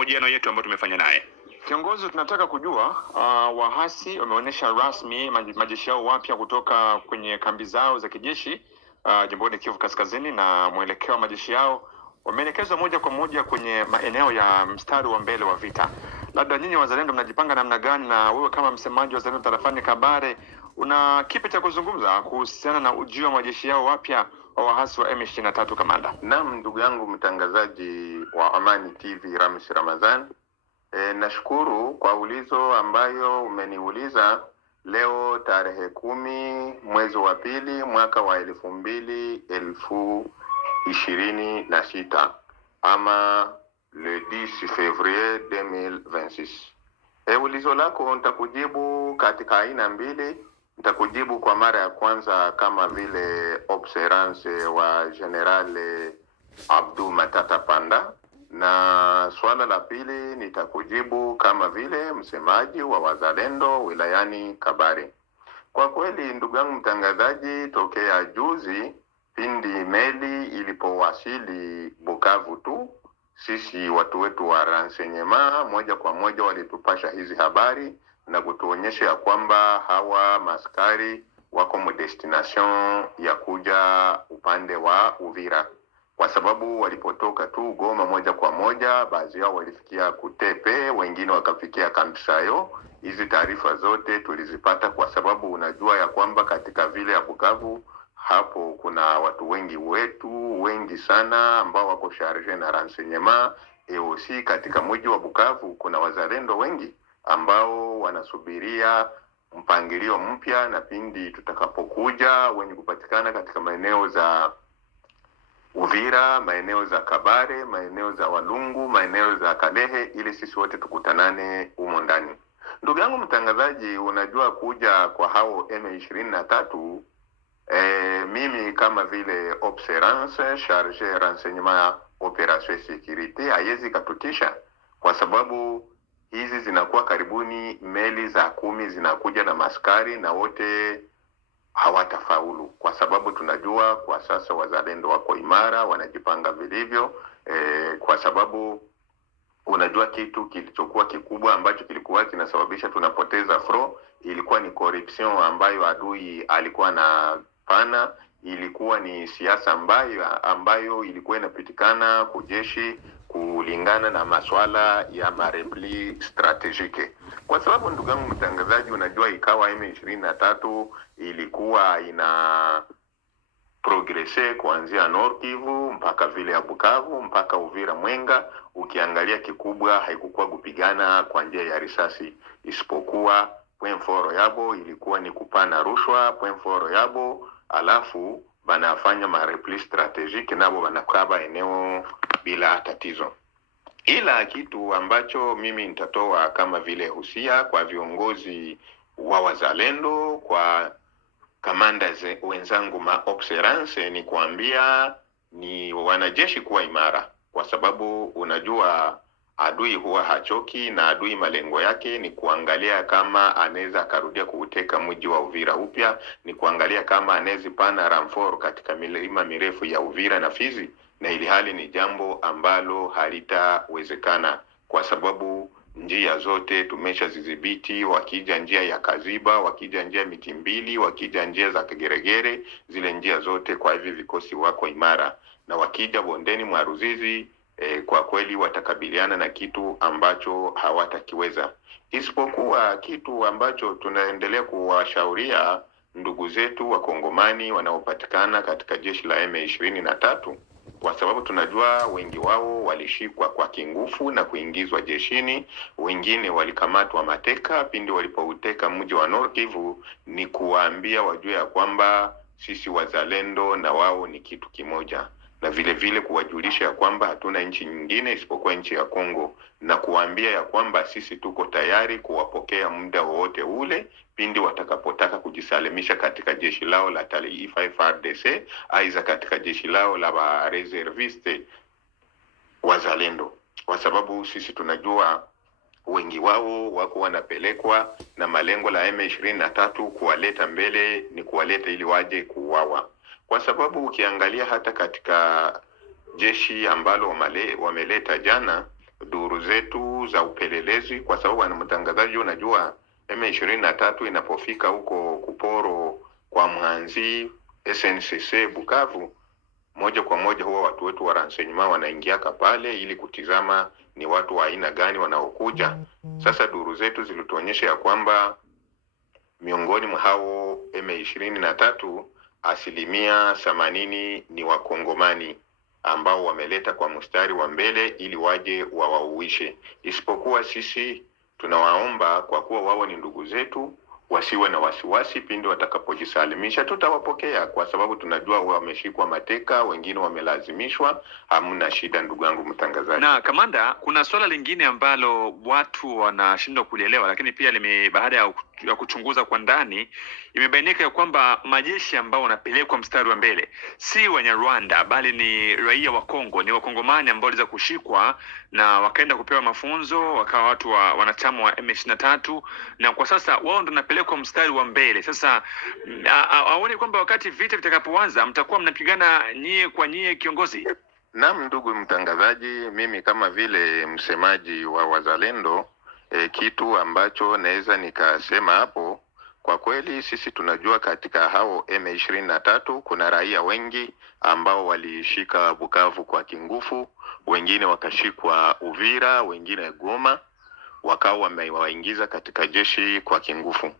mahojiano yetu ambayo tumefanya naye. Kiongozi, tunataka kujua wahasi wameonyesha rasmi majeshi yao wapya kutoka kwenye kambi zao za kijeshi jimboni Kivu Kaskazini, na mwelekeo wa majeshi yao wameelekezwa moja kwa moja kwenye maeneo ya mstari wa mbele wa vita. Labda nyinyi wazalendo mnajipanga namna gani, na wewe kama msemaji wa wazalendo tarafani Kabare una kipi cha kuzungumza kuhusiana na ujio wa majeshi yao wapya wa wahasi wa M23, kamanda? Naam, ndugu yangu mtangazaji wa Amani TV Ramis Ramazan, nashukuru kwa ulizo ambayo umeniuliza leo tarehe 10 mwezi wa pili mwaka wa 2026 ama le 10 février 2026. Ulizo lako nitakujibu katika aina mbili. Nitakujibu kwa mara ya kwanza kama vile observance wa General Abdou Matata Panda, na swala la pili nitakujibu kama vile msemaji wa wazalendo wilayani Kabare. Kwa kweli ndugu yangu mtangazaji, tokea juzi pindi meli ilipowasili Bukavu tu, sisi watu wetu wa renseignement moja kwa moja walitupasha hizi habari na kutuonyesha ya kwamba hawa maskari wako mu destination ya kuja upande wa Uvira, kwa sababu walipotoka tu Goma moja kwa moja, baadhi yao walifikia Kutepe, wengine wakafikia Kamsayo. Hizi taarifa zote tulizipata kwa sababu unajua ya kwamba katika vile ya Bukavu hapo kuna watu wengi sana ambao wako charge na renseignement. EOC katika mji wa Bukavu kuna wazalendo wengi ambao wanasubiria mpangilio mpya, na pindi tutakapokuja wenye kupatikana katika maeneo za Uvira, maeneo za Kabare, maeneo za Walungu, maeneo za Kalehe, ili sisi wote tukutanane humo ndani. Ndugu yangu mtangazaji, unajua kuja kwa hao M23, mimi kama vile observance charge renseignement operation sécurité haiwezi katutisha, kwa sababu hizi zinakuwa karibuni meli za 10 zinakuja na maskari na wote hawatafaulu, kwa sababu tunajua kwa sasa wazalendo wako imara, wanajipanga vilivyo. Kwa sababu unajua kitu kilichokuwa kikubwa ambacho kilikuwa kinasababisha tunapoteza fro ilikuwa ni corruption ambayo adui alikuwa na pana. Ilikuwa ni siasa ambayo ilikuwa inapitikana kujeshi kulingana na masuala ya marepli strategique. Kwa sababu ndugu yangu mtangazaji, unajua ikawa M23 ilikuwa ina progresse kuanzia Nord Kivu mpaka vile ya Bukavu mpaka Uvira Mwenga. Ukiangalia kikubwa haikukuwa kupigana kwa njia ya risasi, isipokuwa point fort yabo ilikuwa ni kupana rushwa, point fort yabo, alafu banafanya marepli strategique nabo banakaba eneo bila tatizo. Ila kitu ambacho mimi nitatoa kama vile husia kwa viongozi wa wazalendo, kwa kamanda wenzangu ma observance, ni kuambia ni wanajeshi kuwa imara, kwa sababu unajua adui huwa hachoki, na adui malengo yake ni kuangalia kama anaweza karudia kuuteka mji wa Uvira upya, ni kuangalia kama anaweza pana ramfor katika milima mirefu ya Uvira na Fizi, na ili hali ni jambo ambalo halitawezekana, kwa sababu njia zote tumeshazidhibiti. Wakija njia ya Kaziba, wakija njia Mitimbili, wakija njia za Kageregere, zile njia zote kwa hivi vikosi wako imara, na wakija bondeni mwa Ruzizi kwa kweli watakabiliana na kitu ambacho hawatakiweza. Isipokuwa kitu ambacho tunaendelea kuwashauria ndugu zetu wa Kongomani wanaopatikana katika jeshi la M23, kwa sababu tunajua wengi wao walishikwa kwa kingufu na kuingizwa jeshini, wengine walikamatwa mateka pindi walipouteka mji wa Nord Kivu, ni kuwaambia wajue ya kwamba sisi wazalendo na wao ni kitu kimoja, na vile vile kuwajulisha ya kwamba hatuna nchi nyingine isipokuwa nchi ya Kongo, na kuambia ya kwamba sisi tuko tayari kuwapokea muda wowote ule pindi watakapotaka kujisalimisha katika jeshi lao la taifa FARDC, aiza katika jeshi lao la reserviste wazalendo, kwa sababu sisi tunajua wengi wao wako wanapelekwa na malengo la M23 kuwaleta mbele, ni kuwaleta ili waje kuuawa. Kwa sababu ukiangalia hata katika jeshi ambalo wameleta jana, duru zetu za upelelezi, kwa sababu ana mtangazaji, unajua M23 inapofika huko Kuporo kwa Mhanzi SNCC Bukavu, moja kwa moja huwa watu wetu wa renseignement wanaingiaka pale ili kutizama ni watu wa aina gani wanaokuja. Sasa duru zetu zilituonyesha ya kwamba miongoni mwa hao M23 80% ni Wakongomani ambao wameleta kwa mstari wa mbele ili waje wawauishe. Isipokuwa sisi tunawaomba, kwa kuwa wao ni ndugu zetu, wasiwe na wasiwasi. Pindi watakapojisalimisha tutawapokea, kwa sababu tunajua wameshikwa mateka, wengine wamelazimishwa. Hamna shida, ndugu yangu mtangazaji. Na kamanda, kuna swala lingine ambalo watu wanashindwa kulielewa, lakini pia baada ya kuchunguza kwa ndani imebainika ya kwamba majeshi ambao wanapelekwa mstari wa mbele si Wanyarwanda bali ni raia wa Kongo, ni Wakongomani ambao waliweza kushikwa na wakaenda kupewa mafunzo, wakawa watu wanachama wa M23, na kwa sasa wao ndio wanapelekwa mstari wa mbele. Sasa aone kwamba wakati vita vitakapoanza mtakuwa mnapigana nyie kwa nyie, kiongozi. Naam, ndugu mtangazaji, mimi kama vile msemaji wa wazalendo, kitu ambacho naweza nikasema hapo, kwa kweli sisi tunajua katika hao M23 kuna raia wengi ambao walishika Bukavu kwa kingufu, wengine wakashikwa Uvira, wengine Goma, wakawa wamewaingiza katika jeshi kwa kingufu.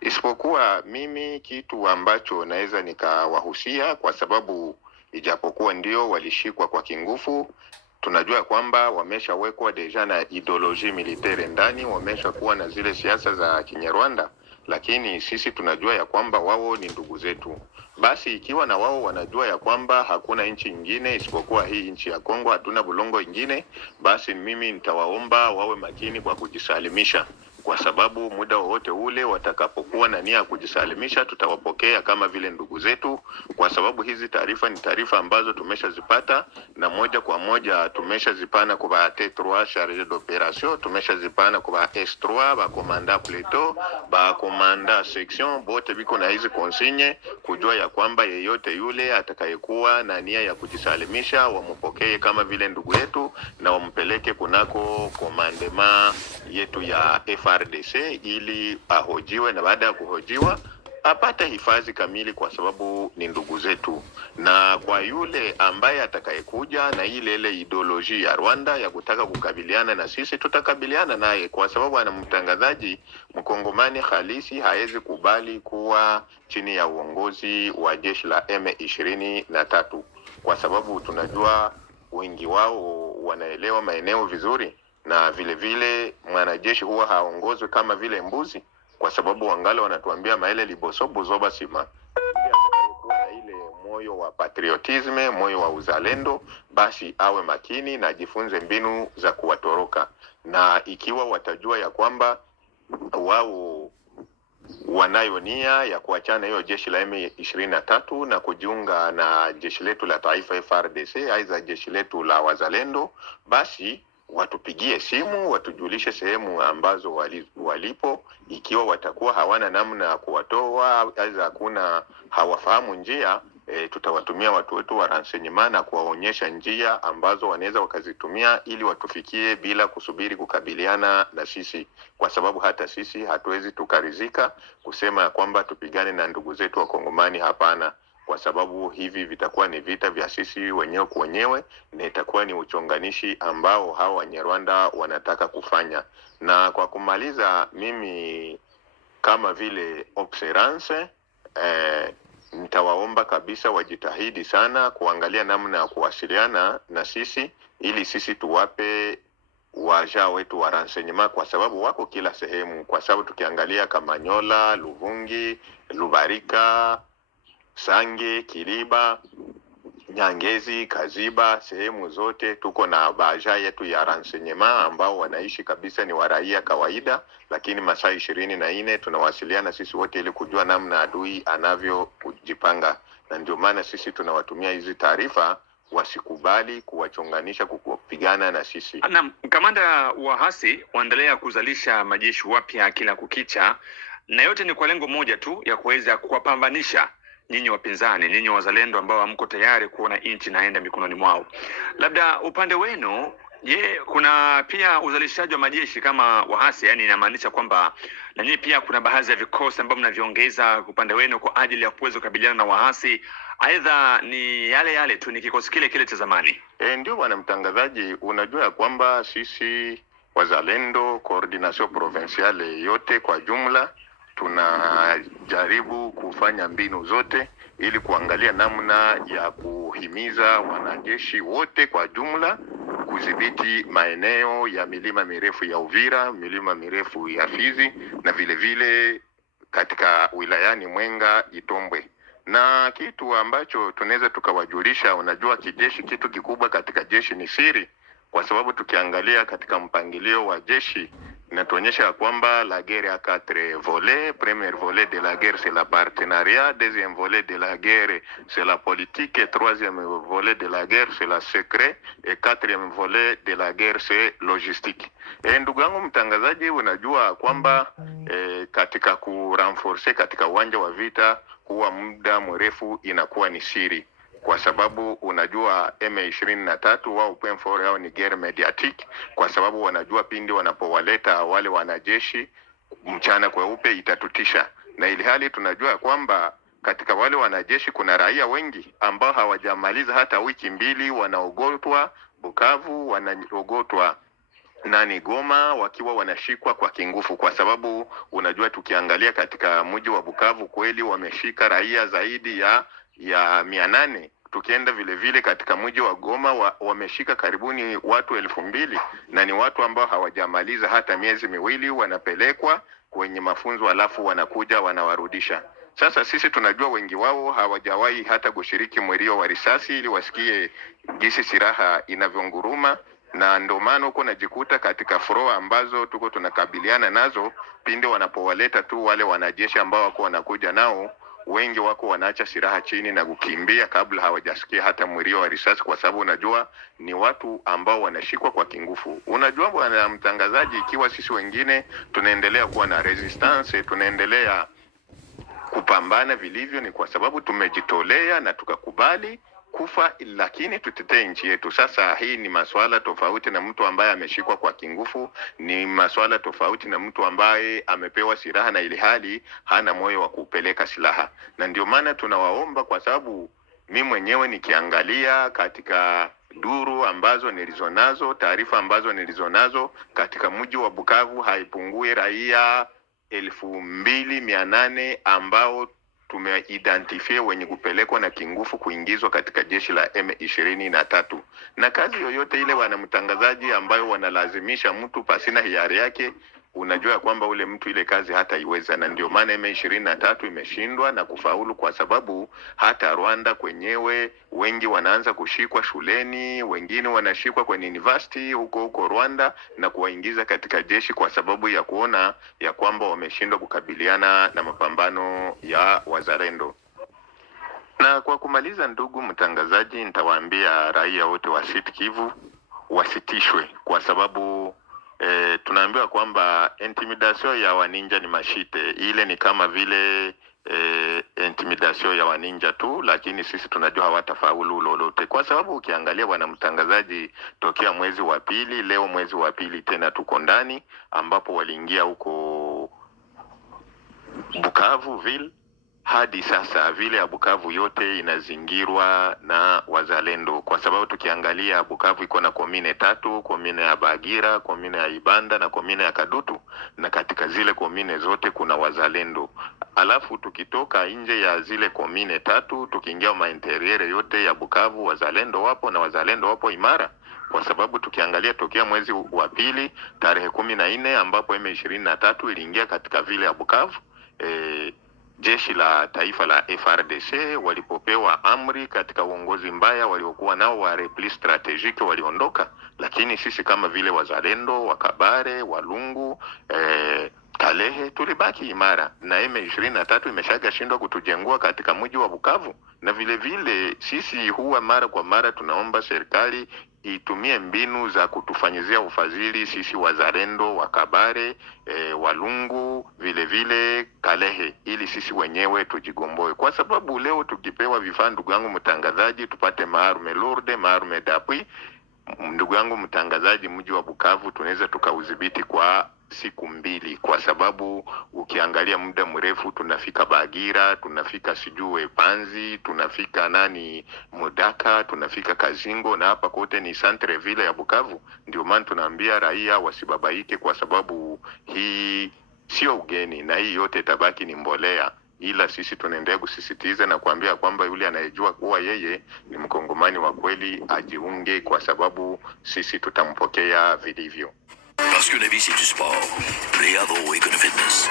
Isipokuwa mimi kitu ambacho naweza nikawahusia, kwa sababu ijapokuwa ndio walishikwa kwa kingufu, tunajua kwamba wameshawekwa deja na ideology militaire ndani, wameshakuwa na zile siasa za Kinyarwanda, lakini sisi tunajua ya kwamba wao ni ndugu zetu. Basi ikiwa na wao wanajua ya kwamba hakuna nchi nyingine isipokuwa hii nchi ya Kongo, hatuna bulongo ingine, basi mimi nitawaomba wawe makini kwa kujisalimisha, kwa sababu muda wowote ule watakapokuwa na nia ya kujisalimisha tutawapokea kama vile ndugu zetu, kwa sababu hizi taarifa ni taarifa ambazo tumeshazipata, na moja kwa moja tumeshazipana kwa T3 charge d'opération, tumeshazipana kwa S3 ba komanda Pluto, ba komanda section, bote biko na hizi consigne kujua ya kwamba yeyote yule atakayekuwa na nia ya kujisalimisha wampokee kama vile ndugu yetu na wampeleke kunako komandema yetu ya FRDC ili ahojiwe, na baada ya kuhojiwa apate hifadhi kamili, kwa sababu ni ndugu zetu. Na kwa yule ambaye atakayekuja na ile ideology ya Rwanda ya kutaka kukabiliana na sisi, tutakabiliana naye, kwa sababu ana mtangazaji, Mkongomani halisi hawezi kubali kuwa chini ya uongozi wa jeshi la M23, kwa sababu tunajua wengi wao wanaelewa maeneo vizuri, na vile vile mwanajeshi huwa haongozwe kama vile mbuzi, kwa sababu wangala wanatuambia maele libosobu zoba sima. Na ile moyo wa patriotisme, moyo wa uzalendo, basi awe makini na ajifunze mbinu za kuwatoroka. Na ikiwa watajua ya kwamba wao wanayo nia ya kuachana hiyo jeshi la M23 na kujiunga na jeshi letu la taifa FRDC, aidha jeshi letu la wazalendo, basi watupigie simu, watujulishe sehemu ambazo walipo. Ikiwa watakuwa hawana namna ya kuwatoa, aidha hakuna hawafahamu njia, tutawatumia watu wetu wa renseignement na kuwaonyesha njia ambazo wanaweza wakazitumia ili watufikie bila kusubiri kukabiliana na sisi, kwa sababu hata sisi hatuwezi tukarizika kusema kwamba tupigane na ndugu zetu wa Kongomani. Hapana, kwa sababu hivi vitakuwa ni vita vya sisi wenyewe kwa wenyewe, na itakuwa ni uchonganishi ambao hao Wanyarwanda wanataka kufanya. Na kwa kumaliza, mimi kama vile observance nitawaomba kabisa wajitahidi sana kuangalia namna ya kuwasiliana na sisi, ili sisi tuwape waja wetu wa renseignement, kwa sababu wako kila sehemu. Kwa sababu tukiangalia Kamanyola, Luvungi, Lubarika, Sange, Kiliba, Nyangezi, Kaziba, sehemu zote tuko na baja yetu ya renseignement ambao wanaishi kabisa ni waraia kawaida, lakini masaa 24 tunawasiliana sisi wote ili kujua namna adui anavyojipanga. Na ndio maana sisi tunawatumia hizi taarifa, wasikubali kuwachonganisha kupigana na sisi. Na kamanda wa hasi waendelea kuzalisha majeshi wapya kila kukicha, na yote ni kwa lengo moja tu ya kuweza kuwapambanisha nyinyi wapinzani, nyinyi wazalendo ambao hamko tayari kuona nchi naenda mikononi mwao. Labda upande wenu Je, kuna pia uzalishaji wa majeshi kama wahasi? Yani inamaanisha kwamba na nyinyi pia kuna baadhi ya vikosi ambavyo mnaviongeza upande wenu kwa ajili ya kuweza kukabiliana na wahasi, aidha ni yale yale tu, ni kikosi kile kile cha zamani? Ndio bwana mtangazaji, unajua ya kwamba sisi wazalendo coordination provinciale yote kwa jumla tunajaribu kufanya mbinu zote ili kuangalia namna ya kuhimiza wanajeshi wote kwa jumla kudhibiti maeneo ya milima mirefu ya Uvira, milima mirefu ya Fizi na vile vile katika wilayani Mwenga, Itombwe. Na kitu ambacho tunaweza tukawajulisha, unajua kijeshi, kitu kikubwa katika jeshi ni siri, kwa sababu tukiangalia katika mpangilio wa jeshi inatuonyesha kwamba la guerre a quatre volets. Premier volet de la guerre c'est la partenariat, deuxième volet de la guerre c'est la politique, et troisième volet de la guerre c'est la secret, et quatrième volet de la guerre c'est logistique. Ndugu yangu mtangazaji, unajua kwamba katika kurenforce katika uwanja wa vita huwa muda mrefu inakuwa ni siri, kwa sababu unajua M23 wao point fort yao ni guerre mediatique, kwa sababu wanajua pindi wanapowaleta wale wanajeshi mchana kweupe itatutisha, na ili hali tunajua kwamba katika wale wanajeshi kuna raia wengi ambao hawajamaliza hata wiki mbili, wanaogotwa Bukavu, wanaogotwa Goma, wakiwa wanashikwa kwa kingufu, kwa sababu unajua tukiangalia katika mji wa Bukavu kweli wameshika raia zaidi ya 800. Tukienda vile vile katika mji wa Goma wameshika karibuni watu 2000, na ni watu ambao hawajamaliza hata miezi miwili, wanapelekwa kwenye mafunzo alafu wanakuja wanawarudisha. Sasa sisi tunajua wengi wao hawajawahi hata kushiriki mlio wa risasi ili wasikie jinsi silaha inavyonguruma, na ndio maana uko najikuta katika froa ambazo tuko tunakabiliana nazo pindi wanapowaleta tu wale wanajeshi ambao wako wanakuja nao, wengi wako wanaacha silaha chini na kukimbia kabla hawajasikia hata mlio wa risasi, kwa sababu unajua ni watu ambao wanashikwa kwa kingufu. Unajua bwana mtangazaji, ikiwa sisi wengine tunaendelea kuwa na resistance, tunaendelea kupambana vilivyo, ni kwa sababu tumejitolea na tukakubali kufa, lakini tutetee nchi yetu. Sasa hii ni masuala tofauti na mtu ambaye ameshikwa kwa kingufu, ni masuala tofauti na mtu ambaye amepewa silaha na ile hali hana moyo wa kupeleka silaha. Na ndio maana tunawaomba, kwa sababu mimi mwenyewe nikiangalia katika duru ambazo nilizonazo, taarifa ambazo nilizonazo, katika mji wa Bukavu haipungue raia 2800 ambao tumeidentify wenye kupelekwa na kingufu kuingizwa katika jeshi la M23. Na kazi yoyote ile wanamtangazaji ambayo wanalazimisha mtu pasina hiari yake, unajua kwamba ule mtu ile kazi hata iweza. Na ndio maana M23 imeshindwa na kufaulu, kwa sababu hata Rwanda kwenyewe wengi wanaanza kushikwa shuleni, wengine wanashikwa kwenye university huko Rwanda na kuwaingiza katika jeshi, kwa sababu ya kuona ya kwamba wameshindwa kukabiliana na mapambano ya wazalendo. Na kwa kumaliza, ndugu mtangazaji, nitawaambia raia wote wa Sud Kivu wasitishwe, kwa sababu tunaambiwa kwamba intimidation ya waninja ni mashite. Ile ni kama vile intimidation ya waninja tu, lakini sisi tunajua hawatafaulu lolote, kwa sababu ukiangalia bwana mtangazaji, tokea mwezi wa pili, leo mwezi wa pili tena tuko ndani, ambapo waliingia huko Bukavu ville, hadi sasa vile ya Bukavu yote inazingirwa na wazalendo, kwa sababu tukiangalia Bukavu iko na komine 3, komine ya Bagira, komine ya Ibanda na komine ya Kadutu, na katika zile komine zote kuna wazalendo. Alafu tukitoka nje ya zile komine 3 tukiingia mainteriere yote ya Bukavu, wazalendo wapo, na wazalendo wapo imara, kwa sababu tukiangalia tokea mwezi wa pili tarehe 14 ambapo M23 iliingia katika vile ya Bukavu, jeshi la taifa la FRDC walipopewa amri katika uongozi mbaya waliokuwa nao wa repli strategique waliondoka, lakini sisi kama vile wazalendo wa Kabare, Walungu, Kalehe tulibaki imara, na M23 imeshaga shindwa kutujengua katika mji wa Bukavu. Na vile vile sisi huwa mara kwa mara tunaomba serikali itumie mbinu za kutufanyizia ufadhili sisi wazalendo wa Kabare, Walungu, vile vile Kalehe, ili sisi wenyewe tujigomboe, kwa sababu leo tukipewa vifaa, ndugu yangu mtangazaji, tupate maarme lourde, maarme d'appui, ndugu yangu mtangazaji, mji wa Bukavu tunaweza tukaudhibiti kwa siku 2, kwa sababu ukiangalia muda mrefu tunafika Bagira, tunafika sijue Panzi, tunafika Mudaka, tunafika Kazingo, na hapa kote ni centre ville ya Bukavu. Ndio maana tunaambia raia wasibabaike, kwa sababu hii sio ugeni na hii yote tabaki ni mbolea, ila sisi tunaendelea kusisitiza na kuambia kwamba yule anayejua kuwa yeye ni mkongomani wa kweli ajiunge, kwa sababu sisi tutampokea vilivyo. Parce que la vie c'est du sport, Réa va au Econ Fitness.